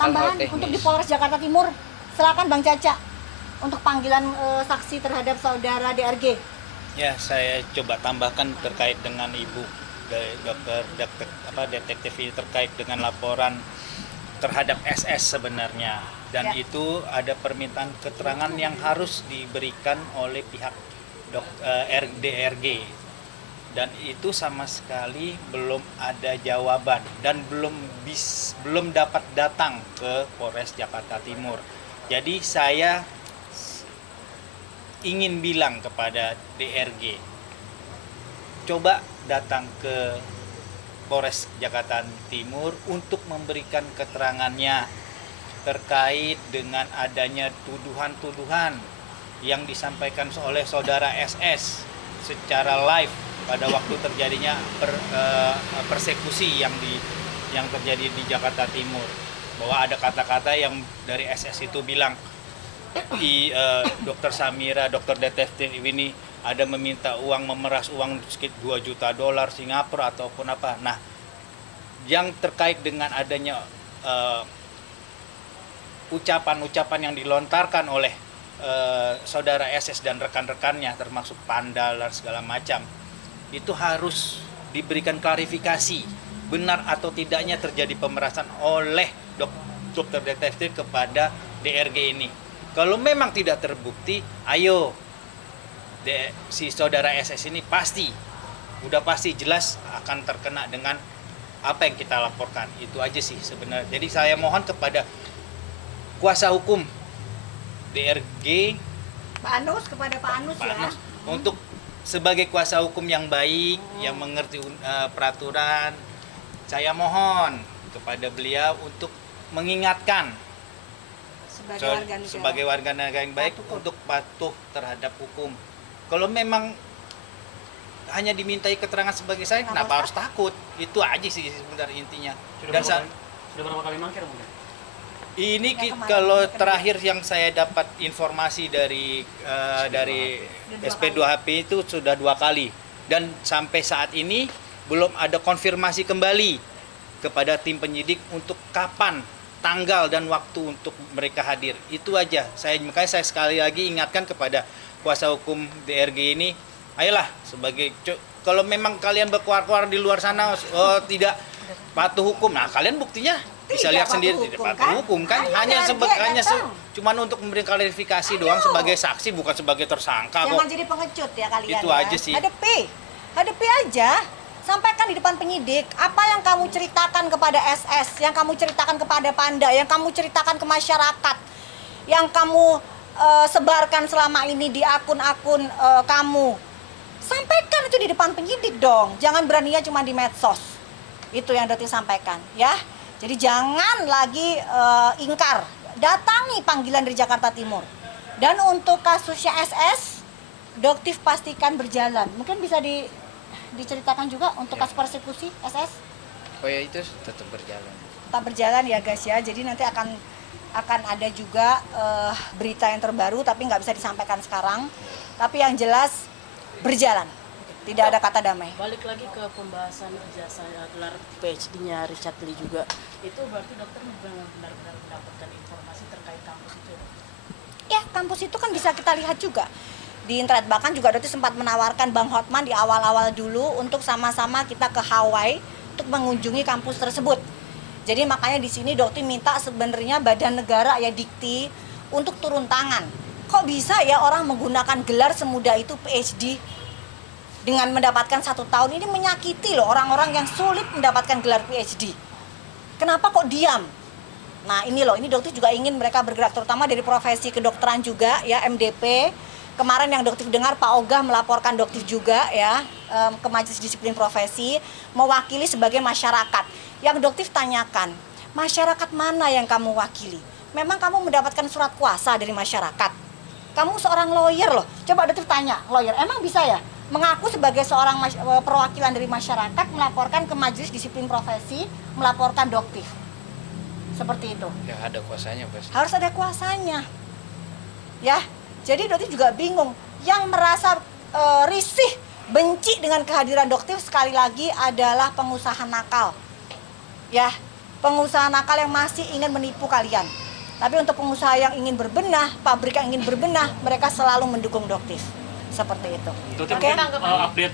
tambahan untuk di Polres Jakarta Timur. Silakan Bang Caca untuk panggilan saksi terhadap saudara DRG. Ya, saya coba tambahkan terkait dengan Ibu detektif ini terkait dengan laporan terhadap SS sebenarnya, dan Ya. itu ada permintaan keterangan yang harus diberikan oleh pihak DRG, dan itu sama sekali belum ada jawaban dan belum dapat datang ke Polres Jakarta Timur. Jadi saya ingin bilang kepada DRG, coba datang ke Polres Jakarta Timur untuk memberikan keterangannya terkait dengan adanya tuduhan-tuduhan yang disampaikan oleh saudara SS secara live pada waktu terjadinya persekusi yang terjadi di Jakarta Timur, bahwa ada kata-kata yang dari SS itu bilang Dokter Samira, dokter detektif ini ada meminta uang, memeras uang sekitar $2 juta Singapura ataupun apa. Nah, yang terkait dengan adanya ucapan-ucapan yang dilontarkan oleh saudara SS dan rekan-rekannya termasuk Pandal dan segala macam, itu harus diberikan klarifikasi benar atau tidaknya terjadi pemerasan oleh dokter detektif kepada DRG ini. Kalau memang tidak terbukti, ayo si saudara SS ini udah pasti jelas akan terkena dengan apa yang kita laporkan. Itu aja sih sebenarnya. Jadi saya mohon kepada kuasa hukum DRG, kepada Pak Anus ya. untuk sebagai kuasa hukum yang baik, yang mengerti peraturan, saya mohon kepada beliau untuk mengingatkan sebagai warga negara yang baik untuk patuh terhadap hukum. Kalau memang hanya dimintai keterangan sebagai saya, kenapa harus takut? Itu aja sih sebenarnya intinya. Sudah berapa kali mangkir mungkin? Ini kalau terakhir yang saya dapat informasi dari SP2HP itu sudah 2 kali, dan sampai saat ini belum ada konfirmasi kembali kepada tim penyidik untuk kapan, tanggal dan waktu untuk mereka hadir. Itu aja. Makanya saya sekali lagi ingatkan kepada kuasa hukum DRG ini, ayolah kalau memang kalian berkuar-kuar di luar sana tidak patuh hukum. Nah, kalian buktinya bisa lihat sendiri, tidak patuh hukum kan? Hanya cuman untuk memberi klarifikasi doang sebagai saksi, bukan sebagai tersangka kok. Jangan jadi pengecut ya kalian. Itu ya. aja sih. Hadapi aja. Sampaikan di depan penyidik apa yang kamu ceritakan kepada SS, yang kamu ceritakan kepada Panda, yang kamu ceritakan ke masyarakat, yang kamu sebarkan selama ini di akun-akun kamu. Sampaikan itu di depan penyidik dong. Jangan beraninya cuma di medsos. Itu yang Doktif sampaikan ya. Jadi jangan lagi ingkar. Datangi panggilan dari Jakarta Timur. Dan untuk kasusnya SS, Doktif pastikan berjalan. Mungkin bisa diceritakan juga untuk kasus persekusi SS? Oh ya, itu tetap berjalan. Tetap berjalan ya guys ya. Jadi nanti akan ada juga berita yang terbaru, tapi nggak bisa disampaikan sekarang. Tapi yang jelas berjalan. Tidak ada kata damai. Balik lagi ke pembahasan jasa gelar PhD-nya Richard Lee juga. Itu berarti dokter benar-benar mendapatkan informasi terkait kampus itu? Ya, kampus itu kan bisa kita lihat juga di internet. Bahkan juga Dokter sempat menawarkan Bang Hotman di awal-awal dulu untuk sama-sama kita ke Hawaii untuk mengunjungi kampus tersebut. Jadi makanya di sini Dokter minta sebenarnya badan negara ya Dikti untuk turun tangan. Kok bisa ya orang menggunakan gelar semudah itu PhD dengan mendapatkan 1 tahun? Ini menyakiti loh orang-orang yang sulit mendapatkan gelar PhD. Kenapa kok diam? Nah ini loh, ini Dokter juga ingin mereka bergerak, terutama dari profesi kedokteran juga ya, MDP. Kemarin yang Doktif dengar Pak Ogah melaporkan Doktif juga ya ke Majelis Disiplin Profesi mewakili sebagai masyarakat. Yang Doktif tanyakan, masyarakat mana yang kamu wakili? Memang kamu mendapatkan surat kuasa dari masyarakat? Kamu seorang lawyer loh. Coba Doktif tanya, lawyer emang bisa ya mengaku sebagai seorang perwakilan dari masyarakat melaporkan ke Majelis Disiplin Profesi, melaporkan Doktif? Seperti itu. Ya ada kuasanya pasti. Harus ada kuasanya. Ya. Jadi Doktif juga bingung. Yang merasa risih, benci dengan kehadiran Doktif sekali lagi adalah pengusaha nakal. Ya, pengusaha nakal yang masih ingin menipu kalian. Tapi untuk pengusaha yang ingin berbenah, pabrik yang ingin berbenah, mereka selalu mendukung Doktif. Seperti itu. Dokter Oke? mungkin update